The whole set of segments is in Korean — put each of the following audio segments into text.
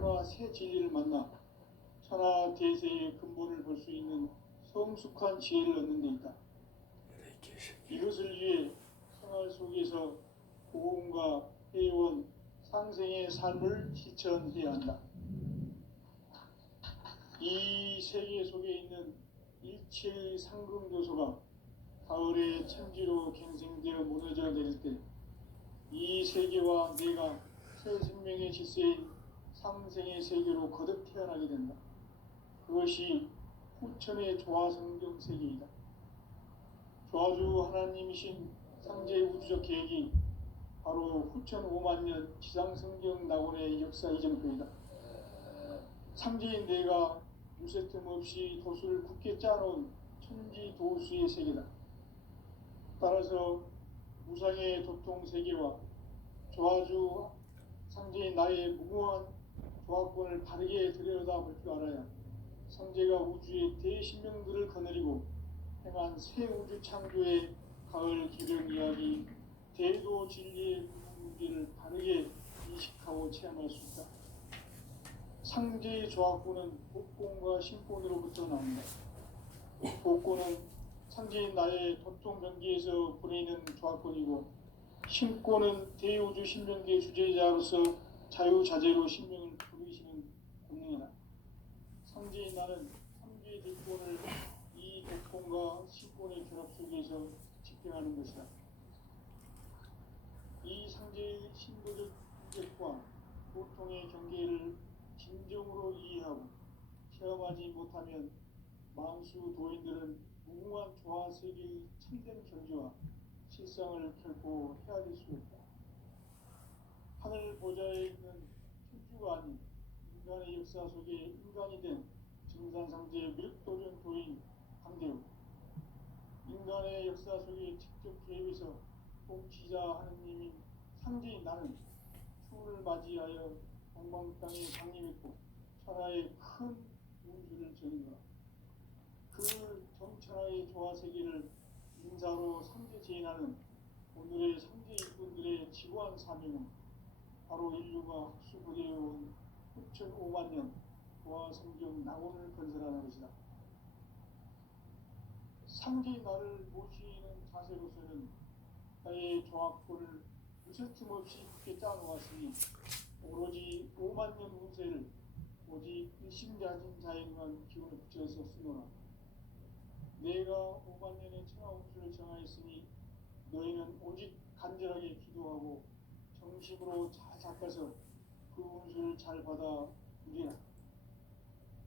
천하 새 진리를 만나 천하 대세의 근본을 볼 수 있는 성숙한 지혜를 얻는 데 있다. 이것을 위해 생활 속에서 고음과 회원, 상생의 삶을 실천해야 한다. 이 세계 속에 있는 일체의 상승교소가 가을의 천지로 갱생되어 무너져 내릴 때 이 세계와 내가 새 생명의 질서인 상생의 세계로 거듭 태어나게 된다. 그것이 후천의 조화성경 세계이다. 조화주 하나님이신 상제의 우주적 계획이 바로 후천 5만 년 지상성경 낙원의 역사 이전표이다. 상제인 내가 유세틈 없이 도수를 굳게 짜놓은 천지도수의 세계다. 따라서 무상의 도통 세계와 조화주 상제인 나의 무궁한 조화권을 바르게 들여다볼 줄 알아야 상제가 우주의 대신명들을 거느리고 행한 새 우주 창조의 가을 기령 이야기 대도 진리의 문제를 바르게 인식하고 체험할 수 있다. 상제의 조화권은 복권과 신권으로부터 나온다. 복권은 상제인 나의 도통 변기에서 보내는 조화권이고 신권은 대우주 신명계의 주제자로서 자유자재로 신명을 부르시는 권능이다. 상제인 나는 삼계의 대권을 이 대권과 신권의 결합 속에서 집행하는 것이다. 이 상제의 신도적 인격과 보통의 경계를 진정으로 이해하고 체험하지 못하면 만수 도인들은 무궁한 조화세계의 참된 경지와 실상을 결코 헤아릴 수 없다. 하늘 보좌에 있는 천주가 아닌 인간의 역사 속에 인간이 된 증산상제의 밀도전 도인 강대우, 인간의 역사 속에 직접 개입해서 통치자 하느님인 상제인 나는 추운을 맞이하여 동방 땅에 강림했고 천하의 큰 운수를 전인노라. 그 정천하의 조화세계를 인사로 상제 제인하는 오늘의 상제 일꾼들의 지구한 사명은 바로 인류가 학수부대해온 후천 5만 년 조화성경 낙원을 건설하는 것이다. 상제의 나를 모시는 자세로서는 나의 조화권을 무설틈 없이 굳게 짜놓았으니 오로지 5만 년 운세를 오직 일심자진 자에게만 기운을 붙여서 쓰노라. 내가 5만 년의 천하 운수를 정하였으니 너희는 오직 간절하게 기도하고 정식으로 잘 닦아서 그 운수를 잘 받아 누리라.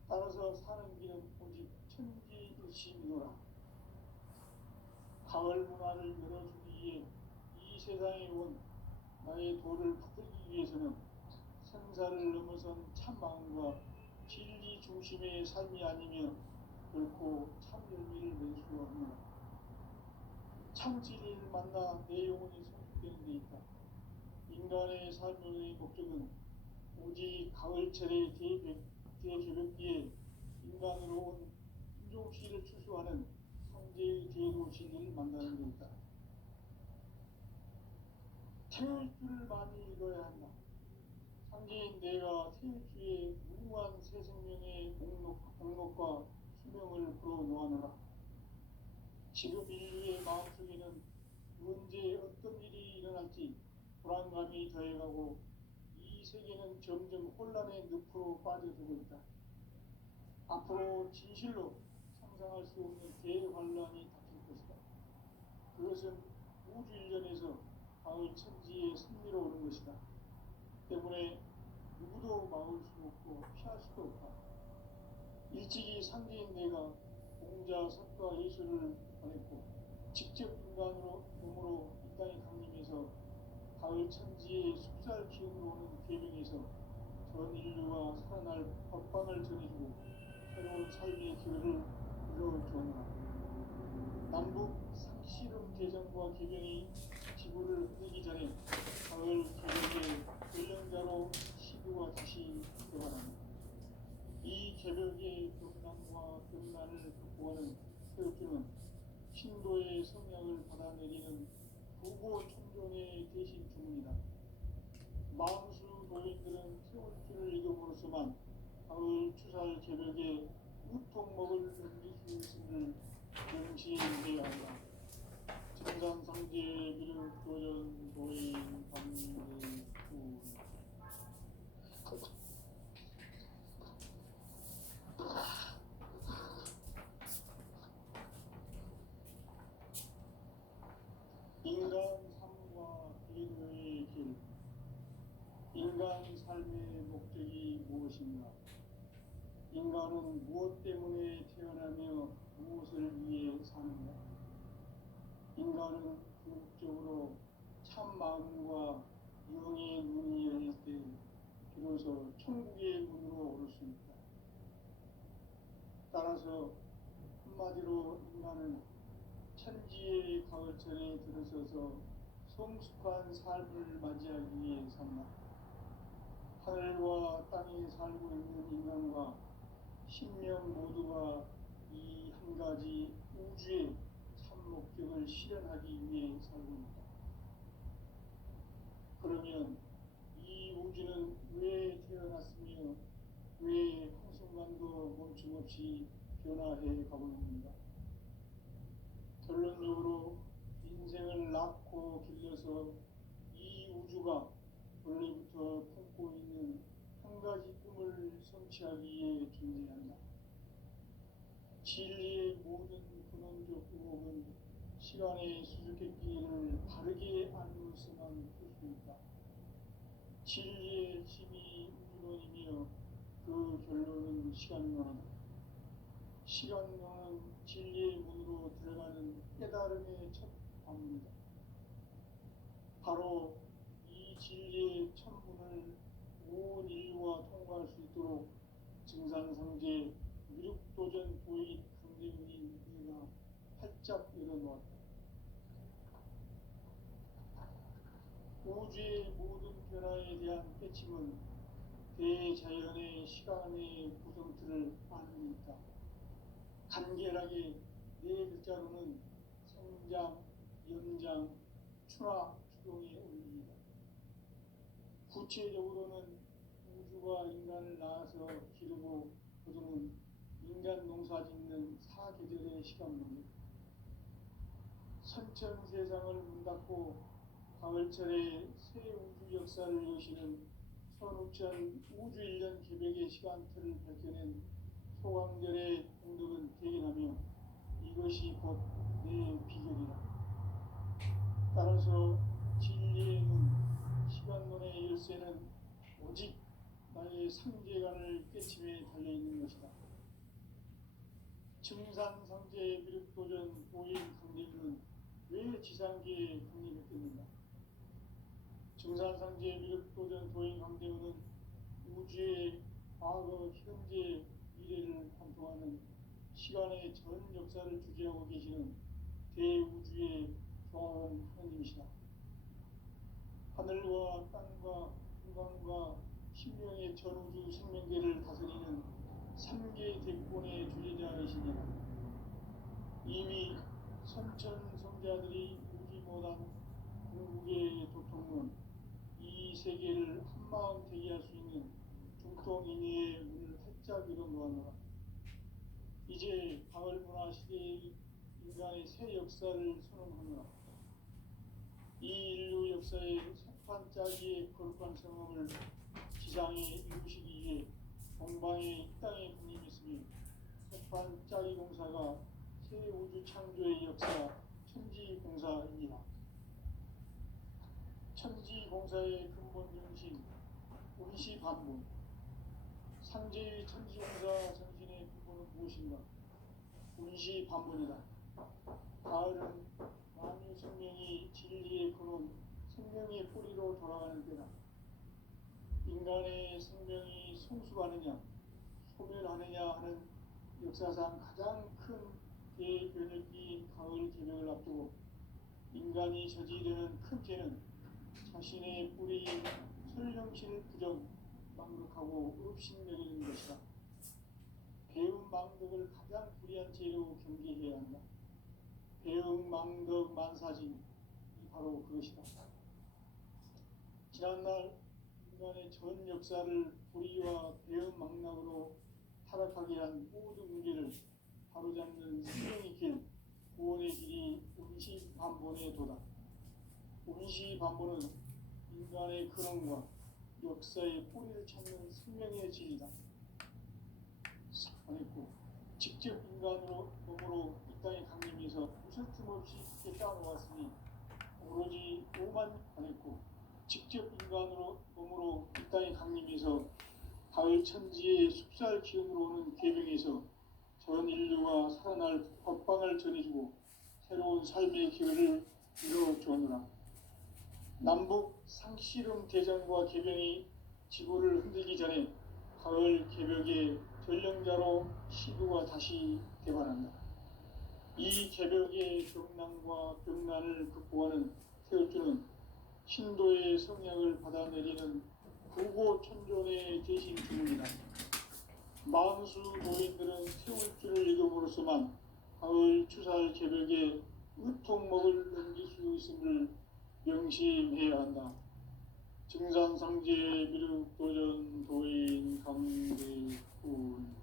따라서 사는 길은 오직 천지일심이노라. 가을 문화를 열어주기 위해 이 세상에 온 나의 도를 붙들기 위해서는 생사를 넘어선 참 마음과 진리 중심의 삶이 아니면 결코 참 열매를 낼 수 없노라. 참 진리를 만나 내 영혼이 성숙되는 데 있다. 인간의 삶의 목적은 오직 가을철의 대개벽기에 인간으로 온 인종씨를 추수하는 상제의 대도 진리를 만나는 데 있다. 태울 줄을 많이 읽어야 한다. 상제인 내가 태울주의 무궁한 새 생명의 목록과 수명을 불어놓아노라. 지금 인류의 마음속에는 언제 어떤 일이 일어날지 불안감이 더해가고 이 세계는 점점 혼란의 늪으로 빠져들고 있다. 앞으로 진실로 상상할 수 없는 대환란이 닥칠 것이다. 그것은 우주 일련에서 가을 천지의 승리로 오는 것이다. 때문에 누구도 막을 수 없고 피할 수도 없다. 일찍이 상제인 내가 공자, 석가, 예수를 보냈고 직접 인간으로 몸으로 이 땅에 강림해서 가을 천지의 숲살 기운으로 오는 계명에서 전 인류가 살아날 법방을 전해주고 새로운 삶의 기회를 불러주었노라. 남북 상씨름 대전과 개병이 지구를 흔들기 전에 가을 개벽의 전령자로 시구가 다시 들어가는 이 개벽의 경남과 경난을 극복하는 태극주는 신도의 성향을 받아내리는 부고 총종의 대신 주문이다. 만수 노인들은 태울주를 이름으로써 없어만 가을 추살 개벽에 무통 먹을 음식이 있음을 명시해야 한다. 정산상제 미륵 도전 도인 방문의 인간 삶과 인의 길. 인간 삶의 목적이 무엇인가? 인간은 무엇 때문에 태어나며 무엇을 위해 사는가? 인간은 궁극적으로 참 마음과 영의 문이 열릴 때 비로소 천국의 문으로 오를 수 있다. 따라서 한마디로 인간은 천지의 가을철에 들어서서 성숙한 삶을 맞이하기 위해 산다. 하늘과 땅에 살고 있는 인간과 신명 모두가 이 한 가지 우주의 참 목적을 실현하기 위해 살고 있다. 그러면 이 우주는 왜 태어났으며 왜 한순간도 멈춤없이 변화해 가고 있는가? 결론적으로 인생을 낳고 길러서 이 우주가 원래부터 품고 있는 한 가지 꿈을 성취하기 위해 존재한다. 진리의 모든 근원적 의혹은 시간의 수수께끼를 바르게 알면서만 풀 수 있다. 진리의 힘이 우주론이며 그 결론은 시간론이다. 시간론은 진리의 문으로 들어가는 깨달음의 첫 방문이다. 바로 이 진리의 천문을 온 인류가 통과할 수 있도록 증산상제 미륵도전 도인 강대훈이 내가 활짝 열어놓았다. 우주의 모든 변화에 대한 깨침은 대자연의 시간의 구성틀을 아는 데 있다. 간결하게 네 글자로는 성장, 연장, 추락, 추동의 원리이다. 구체적으로는 우주가 인간을 낳아서 기르고 거두는 인간 농사 짓는 사계절의 시간문이다. 선천 세상을 문 닫고 가을철에 새 우주 역사를 여시는 선우천 우주 1년 개벽의 시간틀을 밝혀낸 소강절의 공덕은 대견하며 이것이 곧 내 비결이다. 따라서 진리의 문, 시간론의 열쇠는 오직 나의 상제관을 깨침에 달려있는 것이다. 증산상제 미륵도전 도인 강대훈은 왜 지상계에 강림했겠는가? 증산상제 미륵도전 도인 강대훈은 우주의 과거, 현재, 미래를 관통하는 시간의 전 역사를 주재하고 계시는 대우주의 조화원 하느님이시다. 하늘과 땅과 인간과 신명의 전우주 생명계를 다스리는 3개 대권의 주제자이시니라. 이미 선천성자들이 우지 못한 궁극의 도통론, 이 세계를 한마음 되게 할 수 있는 중통인의의 문을 활짝 열어놓았노라. 이제 가을 문화 시대의 인간의 새 역사를 선언하노라. 이 인류 역사의 석판짜기의 거룩한 성험을 지상에 이루시기 위해 동방에 이 땅에 군림했으며 석판짜기 공사가 새 우주 창조의 역사 천지공사이니라. 천지공사의 근본 정신 운시반문. 상제의 천지공사 정신의 근본은 무엇인가? 운시반문이다. 가을은 만유 생명이 진리의 근원, 생명의 뿌리로 돌아가는 때다. 인간의 생명이 성숙하느냐, 소멸하느냐 하는 역사상 가장 큰 대변혁기인 가을 개벽을 앞두고 인간이 저지르는 큰 죄는 자신의 뿌리인 설령실 부정, 망극하고 업신여기는 것이다. 배움 망덕을 가장 불의한 죄로 경계해야 한다. 배움 망덕 만사짐이 바로 그것이다. 지난날 인간의 전 역사를 불의와 배은망락으로 타락하게 한 모든 문제를 바로잡는 생명의 길, 구원의 길이 운시반본에 도다. 운시반본은 인간의 근원과 역사의 뿌리를 찾는 생명의 진리다. 안했고 직접 인간으로 몸으로 이 땅에 강림해서 무슨 틈없이 이 땅으로 왔으니 오로지 오만 안했고 직접 인간으로 몸으로 이 땅에 강림해서 가을 천지의 숲살 기운으로 오는 계명에서 전 인류가 살아날 법방을 전해주고 새로운 삶의 기회를 이루어주었노라. 남북 상씨름 대전과 계명이 지구를 흔들기 전에 가을 개벽의 전령자로 시구가 다시 대반한다. 이 개벽의 병난과 병난을 극복하는 태울주는 신도의 성령을 받아내리는 구고천존의 대신 주문이다. 만수 노인들은 태울주를 읽음으로써만 가을 추살 개벽의 의통목을 넘길 수 있음을 명심해야 한다. 증산상제 미륵도전 도인 강대군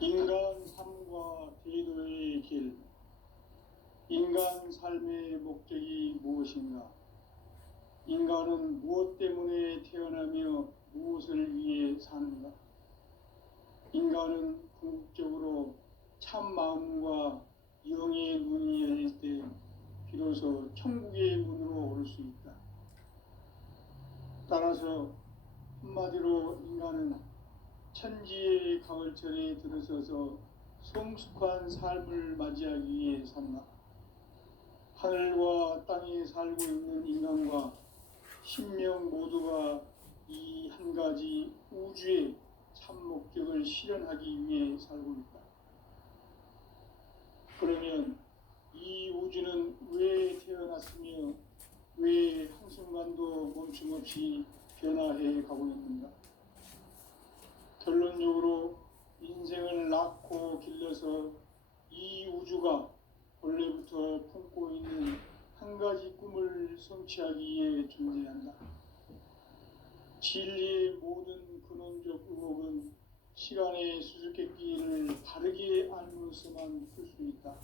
인간 삶과 대도의 길. 인간 삶의 목적이 무엇인가? 인간은 무엇 때문에 태어나며 무엇을 위해 사는가? 인간은 궁극적으로 참 마음과 영의 눈이 열릴 때 비로소 천국의 문으로 오를 수 있다. 따라서 한마디로 인간은 천지의 가을철에 들어서서 성숙한 삶을 맞이하기 위해 산다. 하늘과 땅에 살고 있는 인간과 신명 모두가 이 한 가지 우주의 참 목적을 실현하기 위해 살고 있다. 그러면 이 우주는 왜 태어났으며 왜 한순간도 멈춤없이 변화해 가고 있는가? 결론적으로 인생을 낳고 길러서 이 우주가 원래부터 품고 있는 한 가지 꿈을 성취하기 위해 존재한다. 진리의 모든 근원적 의혹은 시간의 수수께끼를 바르게 알므로서만 풀 수 있다.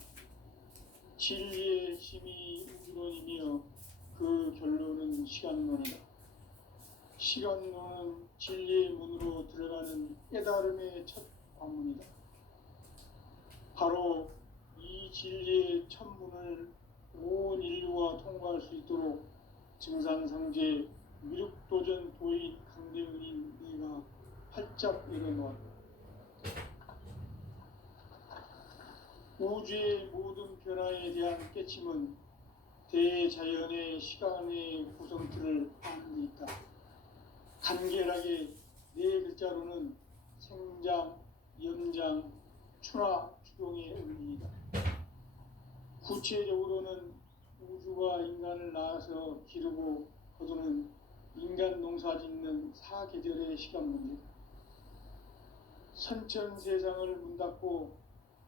진리의 힘이 우주론이며 그 결론은 시간론이다. 시간론은 진리의 문으로 들어가는 깨달음의 첫 관문이다. 바로 이 진리의 첫 문을 온 인류가 통과할 수 있도록 증산상제 미륵도전 도인 강대은인 네가 활짝 열어놓았다. 우주의 모든 변화에 대한 깨침은 대자연의 시간의 구성틀을 아는 데 있다. 간결하게 네 글자로는 생장, 염장, 추나 추동의 의미이다. 구체적으로는 우주가 인간을 낳아서 기르고 거두는 인간 농사 짓는 사계절의 시간 문제. 선천 세상을 문닫고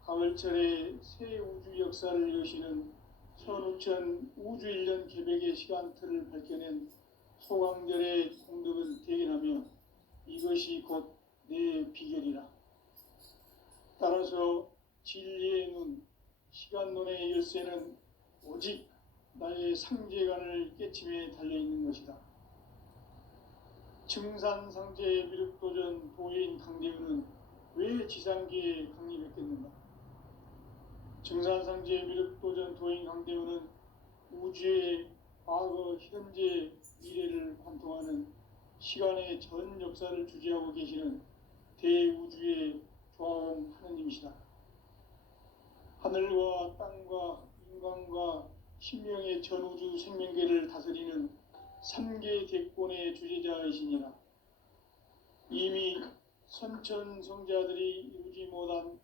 가을철에 새 우주 역사를 여시는 선우천 우주 1년 개백의 시간틀을 밝혀낸 소강절의 공덕을 대견하며 이것이 곧 내 비결이라. 따라서 진리의 눈, 시간론의 열쇠는 오직 나의 상제관을 깨침에 달려있는 것이다. 증산상제 미륵도전 도인 강대은은 왜 지상계에 강림했겠는가? 증산상제 미륵도전 도인 강대은은 우주의 과거, 현재, 미래를 관통하는 시간의 전 역사를 주재하고 계시는 대우주의 조화원 하느님이시다. 하늘과 땅과 인간과 신명의 전우주 생명계를 다스리는 3개 대권의 주재자이시니라. 이미 선천성자들이 이루지 못한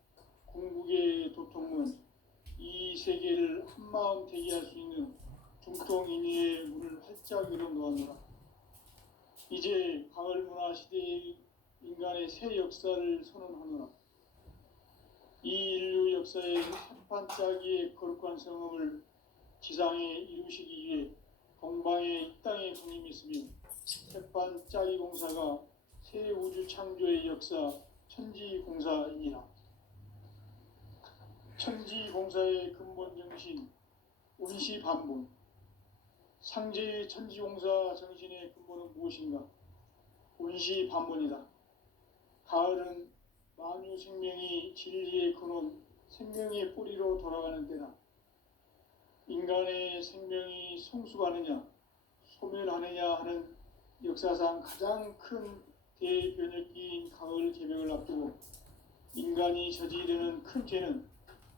궁극의 도통문, 이 세계를 한마음 되게 할 수 있는 중통인의의 문을 활짝 열어놓았노라. 이제 가을 문화 시대의 인간의 새 역사를 선언하노라. 이 인류 역사의 한판짜기의 거룩한 성음을 지상에 이루시기 위해 동방의 이 땅에 군림했으며 한판짜기 공사가 새 우주 창조의 역사 천지공사이니라. 천지공사의 근본 정신 운시반본. 상제의 천지공사 정신의 근본은 무엇인가? 운시반본이다. 가을은 만유 생명이 진리의 근원, 생명의 뿌리로 돌아가는 때다. 인간의 생명이 성숙하느냐, 소멸하느냐 하는 역사상 가장 큰 대변혁기인 가을 개벽을 앞두고 인간이 저지르는 큰 죄는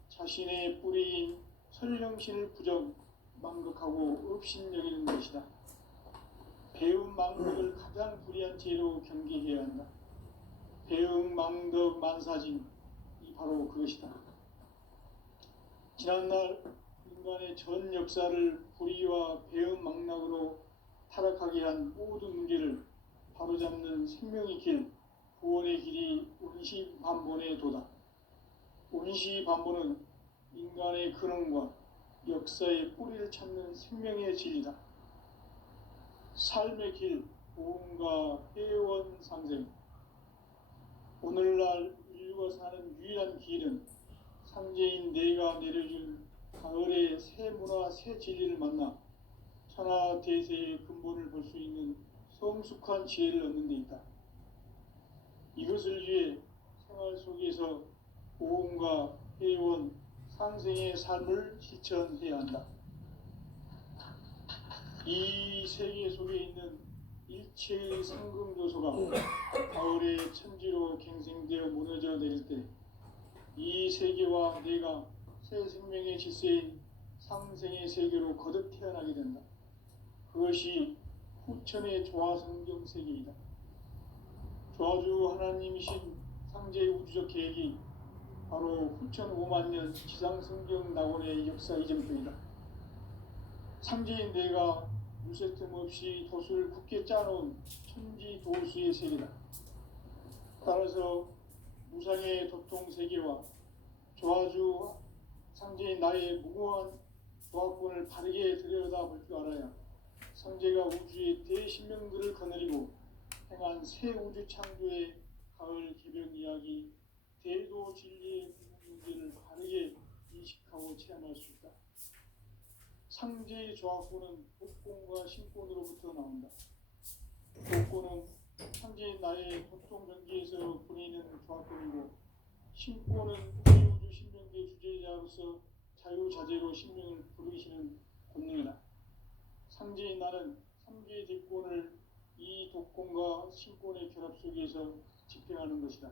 자신의 뿌리인 설령신을 부정, 망극하고 업신여기는 것이다. 배움 망덕을 가장 불의한 죄로 경계해야 한다. 배움 망덕 만사진, 이 바로 그것이다. 지난날 인간의 전 역사를 불의와 배움 망락으로 타락하게 한 모든 문제를 바로잡는 생명의 길, 구원의 길이 운시반본의 도다. 운시반본은 인간의 근원과 역사의 뿌리를 찾는 생명의 진리다. 삶의 길, 보험과 회원 상생. 오늘날 인류가 사는 유일한 길은 상제인 내가 내려준 가을의 새 문화, 새 진리를 만나 천하 대세의 근본을 볼 수 있는 성숙한 지혜를 얻는 데 있다. 이것을 위해 생활 속에서 보험과 회원, 상생의 삶을 실천해야 한다. 이 세계 속에 있는 일체의 상금조소가 가을의 천지로 갱생되어 무너져 내릴 때 이 세계와 내가 새 생명의 질서인 상생의 세계로 거듭 태어나게 된다. 그것이 후천의 조화성경 세계이다. 조화주 하나님이신 상제의 우주적 계획이 바로 후천 5만 년 지상성경 낙원의 역사 이정표이다. 상제인 내가 무쇠 틈 없이 도수를 굳게 짜놓은 천지 도수의 세계다. 따라서 무상의 도통 세계와 조화주 상제인 나의 무고한 조화권을 바르게 들여다볼 줄 알아야 상제가 우주의 대신명들을 거느리고 행한 새 우주 창조의 가을 개벽 이야기, 대도 진리의 문제를 바르게 인식하고 체험할 수 있다. 상제의 조화권은 복권과 신권으로부터 나온다. 복권은 상제의 나의 보통 경계에서 보내는 조화권이고, 신권은 우리 우주 신명계 주제자로서 자유자재로 신명을 부르시는 권능이다. 상제의 나는 3개의 대권을 이 독권과 신권의 결합 속에서 집행하는 것이다.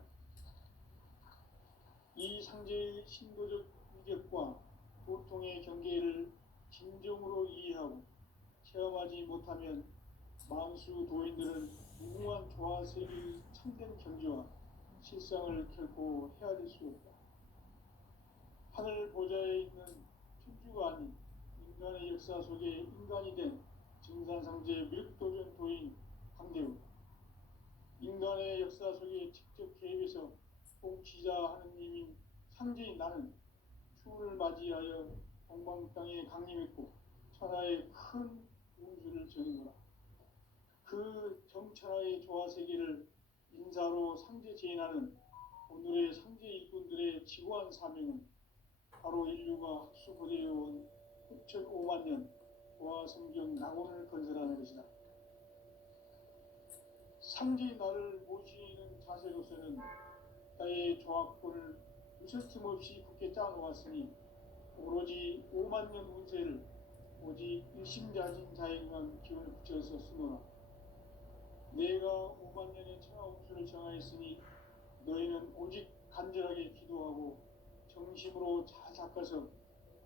이 상제의 신도적 위격과 보통의 경계를 진정으로 이해하고 체험하지 못하면 만수 도인들은 무궁한 조화세계의 참된 경지와 실상을 결코 헤아릴 수 없다. 하늘 보좌에 있는 천주가 아닌 인간의 역사 속에 인간이 된 증산상제 밀도전 도인 강대우, 인간의 역사 속에 직접 개입해서 통치자 하느님인 상제인 나는 추운을 맞이하여 동방 땅에 강림했고 천하의 큰 운수를 정해노라. 그 정천하의 조화세계를 인사로 상제 제인하는 오늘의 상제 일꾼들의 지고한 사명은 바로 인류가 학수고대해온 6,5만 년 조화성경 낙원을 건설하는 것이다. 상제의 나를 모시는 자세로서는 나의 조화권을 무슨 틈 없이 굳게 짜놓았으니 오로지 5만 년 운세를 오직 일심자진 자에게만 기운을 붙여서 쓰노라. 내가 5만 년의 천하 운수를 정하였으니 너희는 오직 간절하게 기도하고 정심으로 잘 닦아서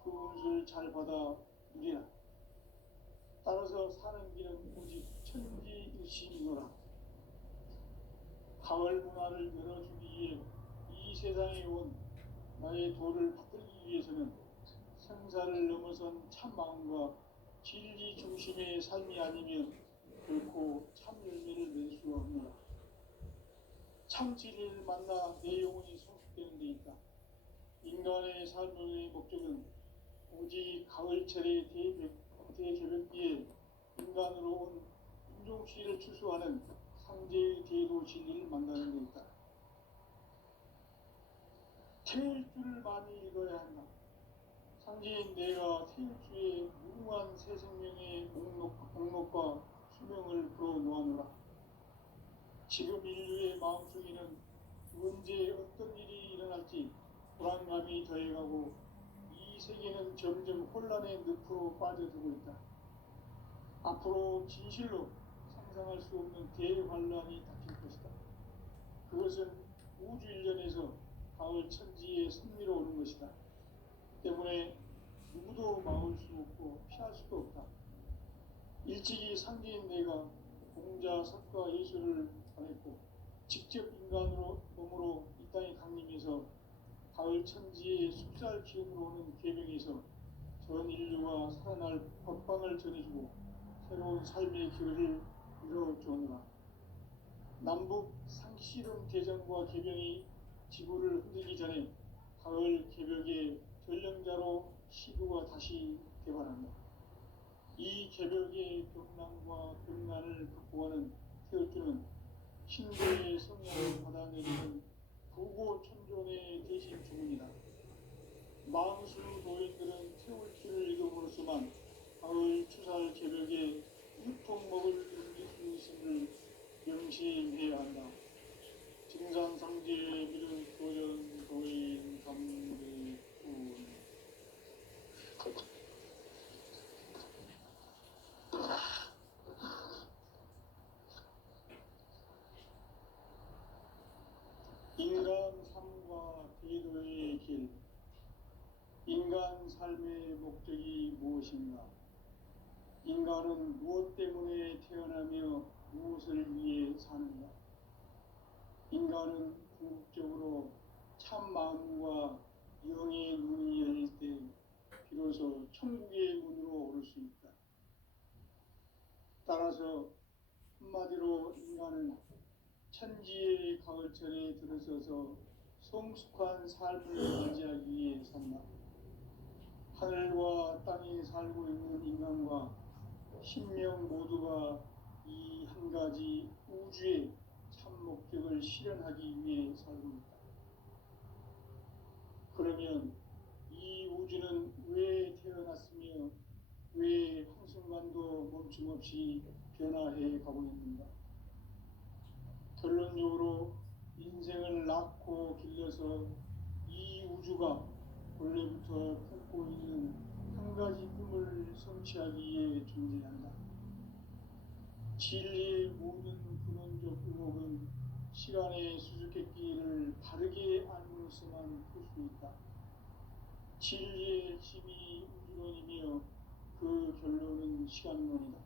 그 운수를 잘 받아 누리라. 따라서 사는 길은 오직 천지일심이노라. 가을 문화를 열어주기 위해 이 세상에 온 나의 도를 받들기 위해서는 생사를 넘어선 참 마음과 진리 중심의 삶이 아니면 결코 참 열매를 낼 수 없노라. 참 진리를 만나 내 영혼이 성숙되는 데 있다. 인간의 삶의 목적은 오직 가을철의 대개벽기에 인간으로 온 인종씨를 추수하는 상제의 대도 진리를 만나는 데 있다. 태울 줄을 많이 읽어야 한다. 상제인 내가 태울 주의 무궁한 새 생명의 목록과 수명을 풀어놓아노라. 지금 인류의 마음속에는 언제 어떤 일이 일어날지 불안감이 더해가고 이 세계는 점점 혼란의 늪으로 빠져들고 있다. 앞으로 진실로 상상할 수 없는 대환란이 닥칠 것이다. 그것은 우주 일련에서 가을 천지의 섭리로 오는 것이다. 때문에 누구도 막을 수 없고 피할 수도 없다. 일찍이 상제인 내가 공자, 석가, 예수를 보냈고 직접 인간으로 몸으로 이 땅에 강림해서 가을 천지의 숲살 기운으로 오는 계명에서 전 인류가 살아날 법방을 전해주고 새로운 삶의 길을 이뤄주오노라. 남북 상씨름 대전과 개병이 지구를 흔들기 전에 가을 개벽의 전령자로 시구가 다시 개발한다. 이 개벽의 벽난과 벽난을 극복하는 태울주는 신대의 성령을 받아내리는 부고천존의 대신 주문이다. 망수 노인들은 태울주를 읽음으로써만 가을 추살 개벽에 유통목을 넘길 수 있음을 명심해야 한다. 증산상제 미륵 도전 도인 감대군. 인간 삶과 대도의 길. 인간 삶의 목적이 무엇인가? 인간은 무엇 때문에 태어나며 무엇을 위해 사는가? 인간은 궁극적으로 참 마음과 영의 눈이 열릴 때 비로소 천국의 문으로 오를 수 있다. 따라서 한마디로 인간은 천지의 가을철에 들어서서 성숙한 삶을 맞이하기 위해 산다. 하늘과 땅에 살고 있는 인간과 신명 모두가 이 한 가지 우주의 참 목적을 실현하기 위해 살고 있다. 그러면 이 우주는 왜 태어났으며 왜 한순간도 멈춤없이 변화해 가고 있는가? 결론적으로 인생을 낳고 길러서 이 우주가 원래부터 품고 있는 한 가지 꿈을 성취하기 위해 존재한다. 진리의 모든 근원적 의혹은 시간의 수수께끼를 바르게 알므로서만 풀 수 있다. 진리의 핵심이 우주론이며 그 결론은 시간론이다.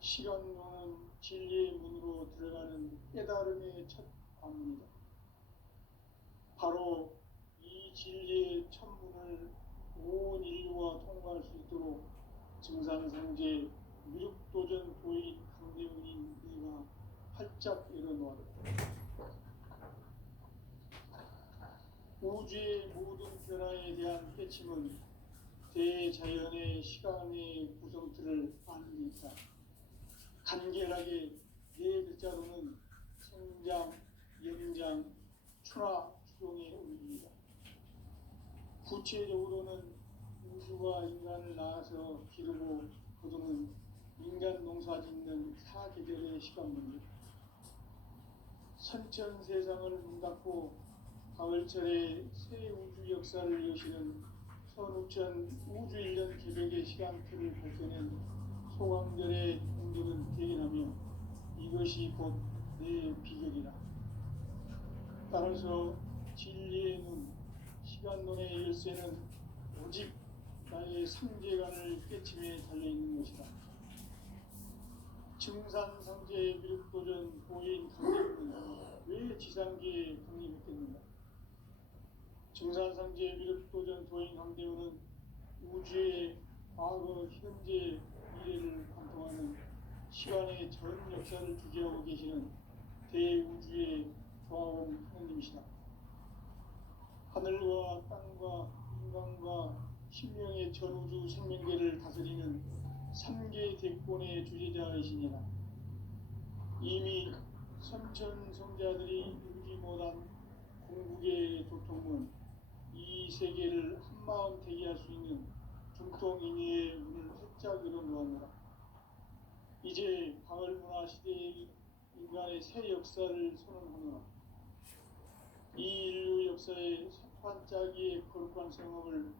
시간론은 진리의 문으로 들어가는 깨달음의 첫 관문이다. 바로 이 진리의 천문을 온 인류가 통과할 수 있도록 증산상제 미륵도전 도인 강대훈인 내가 활짝 열어놓았다. 우주의 모든 변화에 대한 깨침은 대자연의 시간의 구성틀을 아는 데 있다. 간결하게 네 글자로는 생장, 영장, 추나 추동의 의미입니다. 구체적으로는 우주가 인간을 낳아서 기르고 거두는 인간 농사 짓는 사계절의 시간 문제. 선천 세상을 문 닫고 가을철에 새 우주 역사를 여시는 선우천 우주 1년 개벽의 시간틀을 밝혀낸 소강절의 공들은 대견하며 이것이 곧 내 비결이라. 따라서 진리의 눈, 시간론의 열쇠는 오직 나의 상제관을 깨침에 달려있는 것이다. 증산상제 미륵도전 보인 강림은 왜 지상계에 강림했겠는가? 증산상제 미륵도전 도인 강대원은 우주의 과거, 현재, 미래를 관통하는 시간의 전 역사를 주재하고 계시는 대우주의 조화원 하느님이시다. 하늘과 땅과 인간과 신명의 전우주 생명계를 다스리는 삼계 대권의 주제자이시니라. 이미 선천성자들이 이루지 못한 궁극의 도통은 이 세계를 한마음 되게 할 수 있는 중통인의의 문을 활짝 열어놓았노라. 이제 바울문화 시대의 인간의 새 역사를 선언하노라. 이 인류 역사의 반짝이의 거룩한 성업을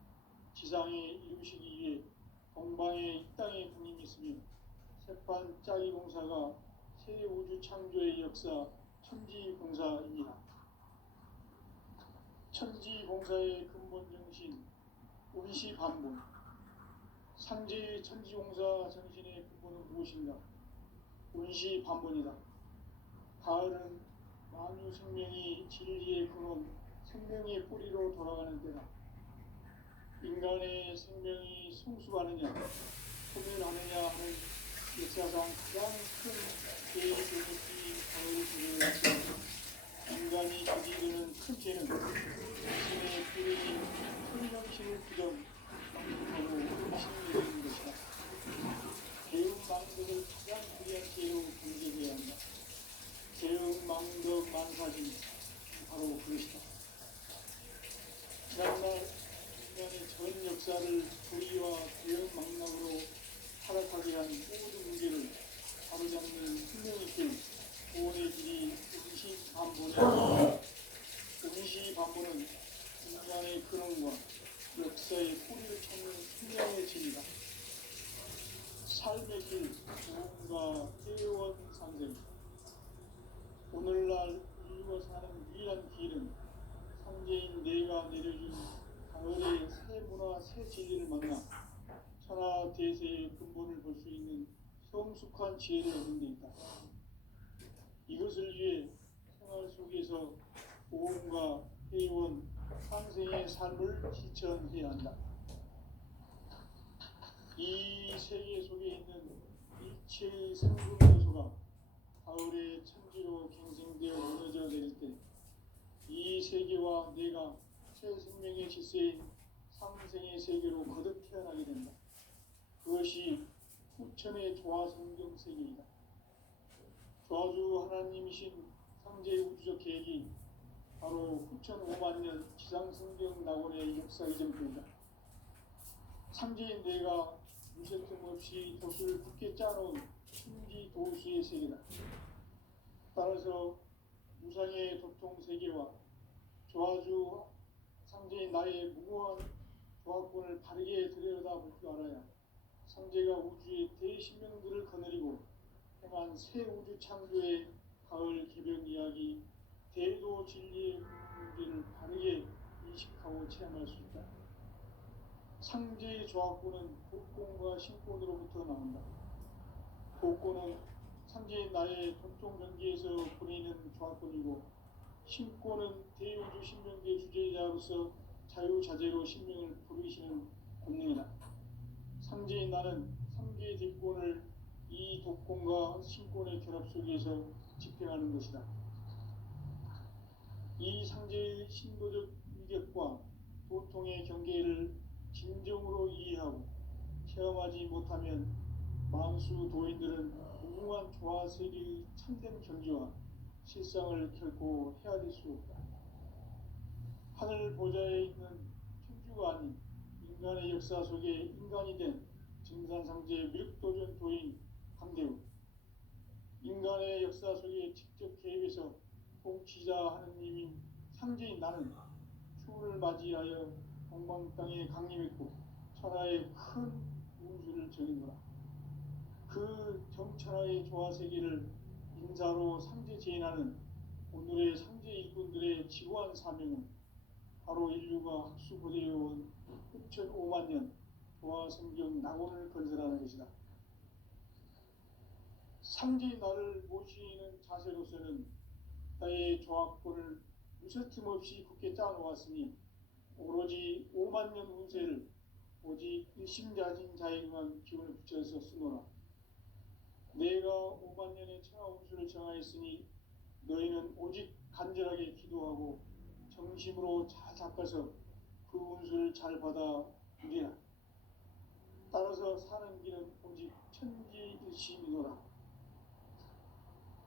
지상에 이루시기 위해 동방에 이 땅에 군림이 있으며 새반짝이 공사가 새 우주 창조의 역사 천지공사입니다. 천지공사의 근본 정신 운시반본. 상제의 천지공사 정신의 근본은 무엇인가? 운시반본이다. 가을은 만유 생명이 진리의 근원 생명의 뿌리로 돌아가는 때다. 인간의 생명이 성숙하느냐 소멸하느냐 하는 역사상 가장 큰 대조력이 가을이 되어왔습니다. 인간이 저지르는 큰 죄는 자신의 뿌리인 천명신을 부정하고 음식을 내리는 것이다. 대응망덕을 가장 불리한 죄로 경계해야 한다. 대응망덕 만사진 바로 그것이다. 지난날 인간의 전 역사를 불의와 대응망락으로 타락하게 한 모든 문제를 바로잡는 생명의 길 구원의 길이 운시반본이다. 운시반본은 인간의 근원과 역사의 뿌리를 찾는 생명의 길이다. 삶의 길, 구원과 회원 상생. 오늘날 인류가 사는 유일한 길은 상제인 내가 내려준 가을의 새 문화, 새 진리를 만나 천하 대세의 근본을 볼 수 있는 성숙한 지혜를 얻는 데 있다. 이것을 위해 생활 속에서 보험과 회원, 상생의 삶을 실천해야 한다. 이 세계 속에 있는 일체의 생존 요소가 가을의 천지로 갱생되어 무너져 내릴 때 이 세계와 내가 새 생명의 질서인 상생의 세계로 거듭 태어나게 된다. 그것이 후천의 조화성경 세계이다. 조화주 하나님이신 상제의 우주적 계획이 바로 후천 5만 년 지상성경 낙원의 역사 이전부이다. 상제인 내가 무쇠틈 없이 도수를 굳게 짜놓은 천지 도수의 세계다. 따라서 무상의 도통 세계와 조화주 상제인 나의 무고한 조화권을 바르게 들여다볼 줄 알아야 상제가 우주의 대신명들을 거느리고 행한 새 우주 창조의 가을 개벽 이야기 대도 진리의 문제를 바르게 인식하고 체험할 수 있다. 상제의 조화권은 복권과 신권으로부터 나온다. 복권은 상제의 나의 도통 경계에서 보내는 조화권이고 신권은 대우주 신명계 주제자로서 자유자재로 신명을 부르시는 권능이다. 상제인 나는 삼계의 뒷권을 이 독권과 신권의 결합 속에서 집행하는 것이다. 이 상제의 신도적 위격과 도통의 경계를 진정으로 이해하고 체험하지 못하면 만수 도인들은 무궁한 조화세계의 참된 경지와 실상을 결코 헤아릴 수 없다. 하늘 보좌에 있는 천주가 아닌 인간의 역사 속에 인간이 된 증산상제의 밀도전 도인 강대우. 인간의 역사 속에 직접 개입해서 통치자 하느님인 상제인 나는 추운을 맞이하여 동방 땅에 강림했고 천하의 큰 우주를 정인노라. 그 정천하의 조화세계를 인사로 상제 제인하는 오늘의 상제 일꾼들의 지고한 사명은 바로 인류가 학수고대해온 후천 5만 년 조화성경 낙원을 건설하는 것이다. 상제인 나를 모시는 자세로서는 나의 조화권을 무쇠틈 없이 굳게 짜놓았으니 오로지 5만 년 운세를 오직 일심자진 자에게만 기운을 붙여서 쓰노라. 내가 5만 년의 천하 운수를 정하였으니 너희는 오직 간절하게 기도하고 정심으로 잘 닦아서 그 운수를 잘 받아 누리라. 따라서 사는 길은 오직 천지일심이노라.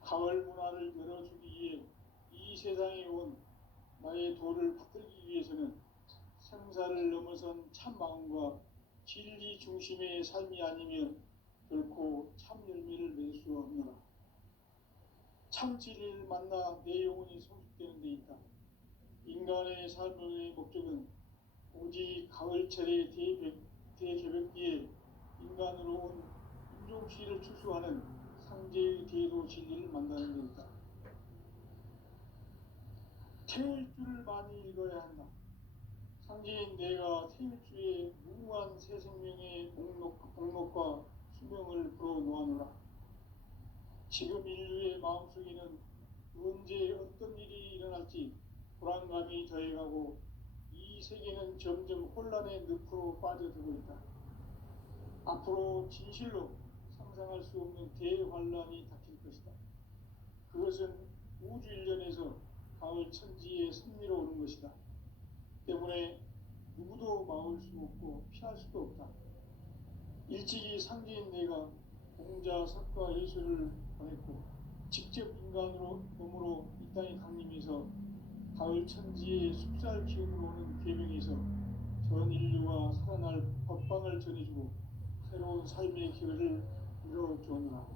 가을 문화를 열어주기 위해 이 세상에 온 나의 도를 붙들기 위해서는 생사를 넘어선 참 마음과 진리 중심의 삶이 아니면 결코 참 열매를 맺을 수 없노라. 참 진리를 만나 내 영혼이 성숙되는 데 있다. 인간의 삶의 목적은 오직 가을철의 대개벽기에 인간으로 온 인종시를 추수하는 상제의 대도 진리를 만나는 데 있다. 태일주를 많이 읽어야 한다. 상제인 내가 태일주의 무궁한 새 생명의 목록과 수명을 불어놓아노라. 지금 인류의 마음속에는 언제 어떤 일이 일어날지 불안감이 더해가고 이 세계는 점점 혼란의 늪으로 빠져들고 있다. 앞으로 진실로 상상할 수 없는 대환란이 닥칠 것이다. 그것은 우주 일련에서 가을 천지에 승리로 오는 것이다. 때문에 누구도 막을 수 없고 피할 수도 없다. 일찍이 상제인 내가 공자, 석가, 예수를 보냈고 직접 인간으로 몸으로 이 땅에 강림해서 가을 천지의 숲살 기운으로 오는 계명에서 전 인류가 살아날 법방을 전해주고 새로운 삶의 기회를 이뤄주오느라.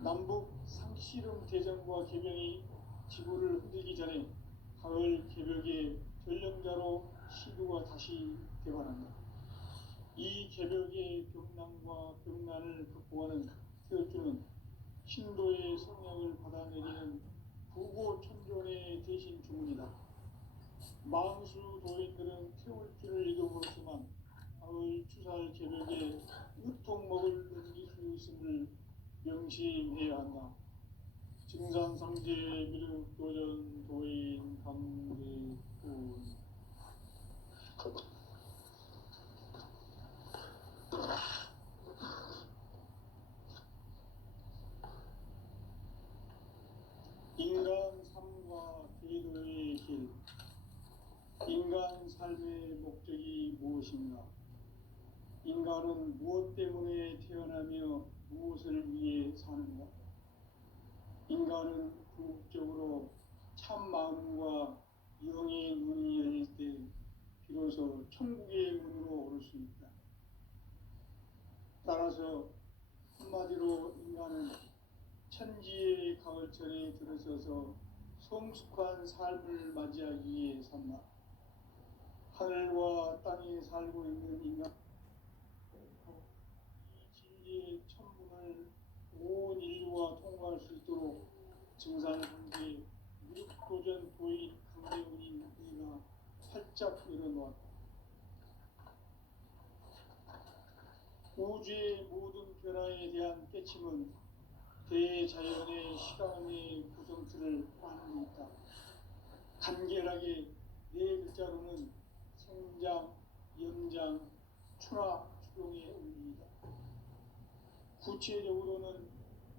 남북 상씨름 대전과 계명이 지구를 흔들기 전에 가을 개벽의 전령자로 시도가 다시 되관한다. 이 개벽의 병난과 병난을 극복하는 태울주는 신도의 성령을 받아내리는 부고천존의 대신 주문이다. 망수 도인들은 태울주를 읽어보지만 가을 추살 개벽에 우통먹을 넘길 수 있음을 명심해야 한다. 증산상제 미륵도전 도인 강대군. 인간 삶과 대도의 길. 인간 삶의 목적이 무엇인가? 인간은 무엇 때문에 태어나며 무엇을 위해 사는가? 인간은 궁극적으로 참 마음과 영의 눈이 열릴 때 비로소 천국의 문으로 오를 수 있다. 따라서 한마디로 인간은 천지의 가을철에 들어서서 성숙한 삶을 맞이하기 위해 산다. 하늘과 땅에 살고 있는 인간, 이 진리의 천문을 온 인류가 통과할 수 있도록 증산상제 미륵도전 도인 강대훈인 이가 활짝 열어놓았다. 우주의 모든 변화에 대한 깨침은 대자연의 시간의 구성틀을 안고 있다. 간결하게 네 글자로는 생장, 연장, 추나, 추동의 의미이다. 구체적으로는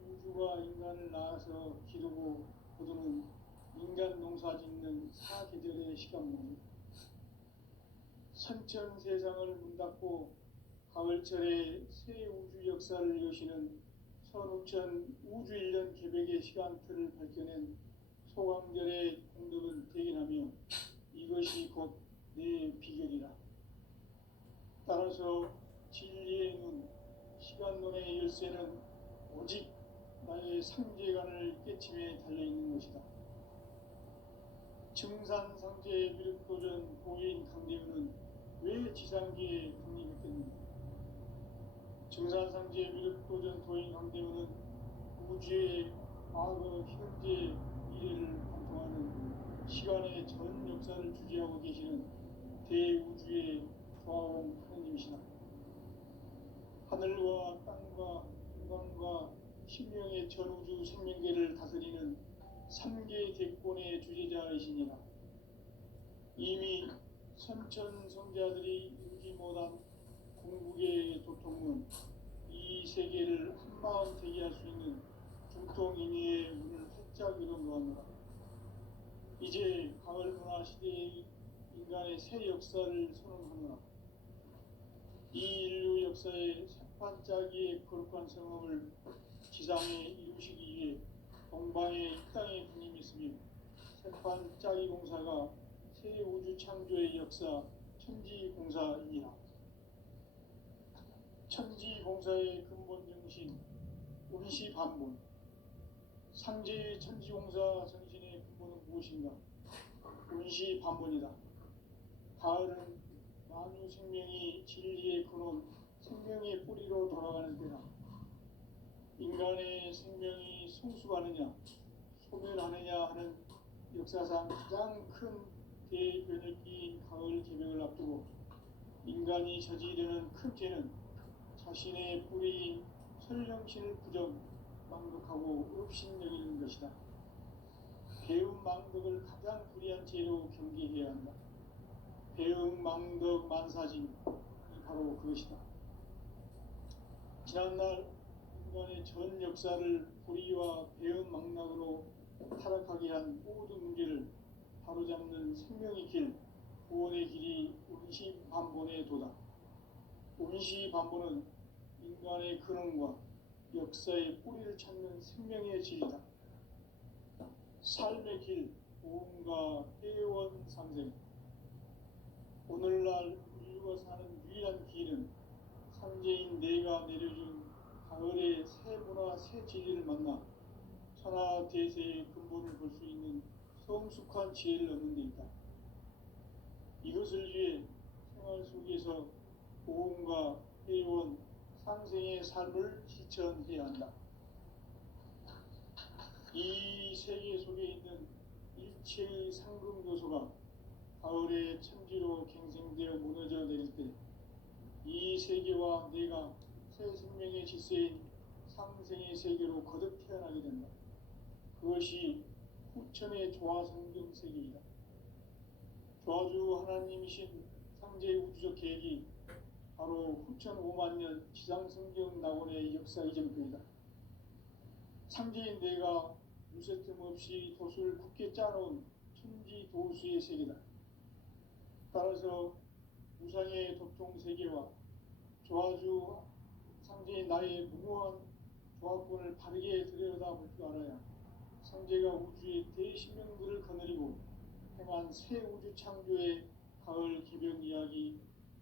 우주가 인간을 낳아서 기르고 거두는 인간 농사 짓는 사계절의 시간입니다. 선천 세상을 문 닫고 가을철에 새 우주 역사를 여시는 선우천 우주 1년 개벽의 시간틀을 밝혀낸 소강절의 공덕은 대견하며 이것이 곧 내 비결이라. 따라서 진리의 눈, 시간론의 열쇠는 오직 나의 상제관을 깨침에 달려있는 것이다. 증산상제 미륵도전 도인 강대훈은 왜 지상계에 강림했겠는가? 증산상제 미륵도전 도인 강대훈은 우주의 과거, 현재, 미래를 관통하는 시간의 전 역사를 주재하고 계시는 대우주의 조화원 하느님이시다. 하늘과 땅과 인간과 신명의 전우주 생명계를 다스리는 3계 대권의 주제자이시니라. 이미 선천 성자들이 이루지 못한 궁극의 도통문, 이 세계를 한마음 되게 할 수 있는 중통인의의 문을 활짝 열어놓았노라. 이제 가을 문화 시대의 인간의 새 역사를 선언하노라. 이 인류 역사의 새판짜기의 거룩한 성업을 지상에 이루시기 위해 동방의 이 땅에 군림했으며 새판짜기 공사가 새 우주 창조의 역사 천지공사이니라. 천지공사의 근본 정신 운시반본. 상제의 천지공사 정신의 근본은 무엇인가? 운시반본이다. 가을은 만유 생명이 진리의 근원, 생명의 뿌리로 돌아가는 때다. 인간의 생명이 성숙하느냐, 소멸하느냐 하는 역사상 가장 큰 대변혁기인 가을 개벽을 앞두고 인간이 저지르는 큰 죄는 자신의 뿌리인 설령신을 부정, 망독하고 업신여기는 것이다. 배움 망덕을 가장 불의한 죄로 경계해야 한다. 배움 망덕 만사짐이 바로 그것이다. 지난날 인간의 전 역사를 불의와 배움 망락으로 타락하게 한 모든 문제를 바로잡는 생명의 길, 구원의 길이 운시반본의 도다. 운시반본은 인간의 근원과 역사의 뿌리를 찾는 생명의 진리다. 삶의 길, 보험과 회원 상생. 오늘날 인류가 사는 유일한 길은 삼재인 내가 내려준 가을의 새 문화, 새 진리를 만나 천하 대세의 근본을 볼 수 있는 성숙한 지혜를 얻는 데 있다. 이것을 위해 생활 속에서 보험과 회원, 상생의 삶을 실천해야 한다. 이 세계 속에 있는 일체의 상금 요소가 가을의 천지로 갱생되어 무너져 내릴 때 이 세계와 내가 새 생명의 질서인 상생의 세계로 거듭 태어나게 된다. 그것이 후천의 조화성경 세계이다. 조화주 하나님이신 상제 우주적 계획이 바로 후천 5만 년 지상성경 낙원의 역사 이전표이다. 상제인 내가 무쇠 틈 없이 도수를 굳게 짜놓은 천지 도수의 세계다. 따라서 무상의 도통 세계와 조화주 상제인 나의 무모한 조합권을 바르게 들여다볼 줄 알아야 상제가 우주의 대신명들을 거느리고 행한 새 우주 창조의 가을 개벽 이야기,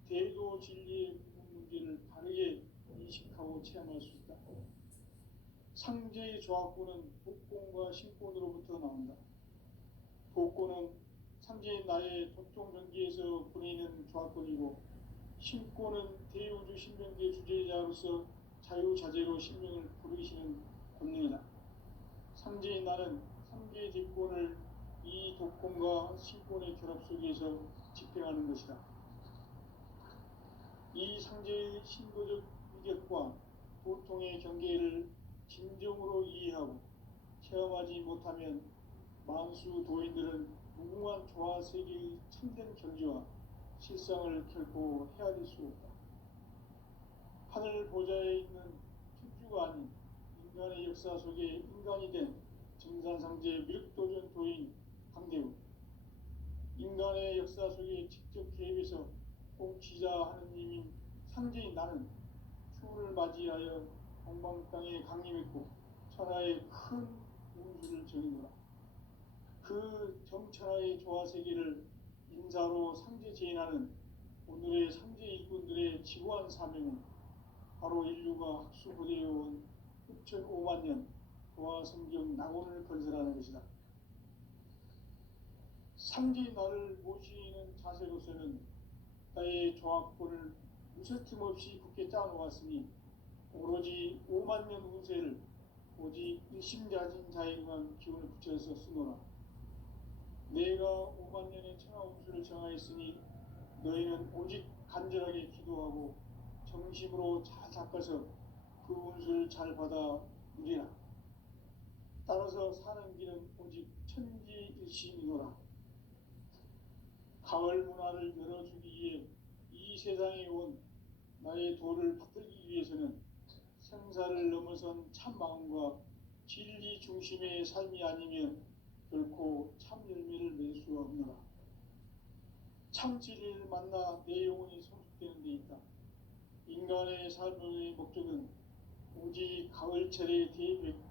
대도 진리의 문제를 바르게 인식하고 체험할 수 있다. 상제의 조합권은 복권과 신권으로부터 나온다. 복권은 상제인 나의 도통 전기에서 보내는 조합권이고, 신권은 대우주 신명계 주제자로서 자유자재로 신명을 부르시는 권능이다. 상제인 나는 3개의 뒷권을 이 독권과 신권의 결합 속에서 집행하는 것이다. 이 상제의 신도적 위격과 도통의 경계를 진정으로 이해하고 체험하지 못하면 만수 도인들은 무궁한 조화 세계의 참된 경지와 실상을 결코 헤아릴 수 없다. 하늘 보좌에 있는 천주가 아닌 인간의 역사 속에 인간이 된 증산상제 밀도전 도인 강대우, 인간의 역사 속에 직접 개입해서 공치자 하느님인 상제인 나는 추운을 맞이하여 동방 땅에 강림했고 천하의 큰 운수를 정해노라. 그 정천하의 조화세계를 인사로 상제 제인하는 오늘의 상제 일꾼들의 지고한 사명은 바로 인류가 학수부대해온 후천 5만 년 조화성경 낙원을 건설하는 것이다. 상제인 나를 모시는 자세로서는 나의 조합권을 무쇠틈 없이 굳게 짜놓았으니 오로지 5만 년 운세를 오직 일심자진 자에게만 기운을 붙여서 쓰노라. 내가 5만 년의 천하 운수를 정하였으니 너희는 오직 간절하게 기도하고 정심으로 잘 닦아서 그 운수를 잘 받아 누리라. 따라서 사는 길은 오직 천지일심이노라. 가을 문화를 열어주기 위해 이 세상에 온 나의 도를 받들기 위해서는 생사를 넘어선 참 마음과 진리 중심의 삶이 아니면 결코 참 열매를 맺을 수가 없노라. 참 진리를 만나 내 영혼이 성숙되는 데 있다. 인간의 삶의 목적은 오직 가을철의 대백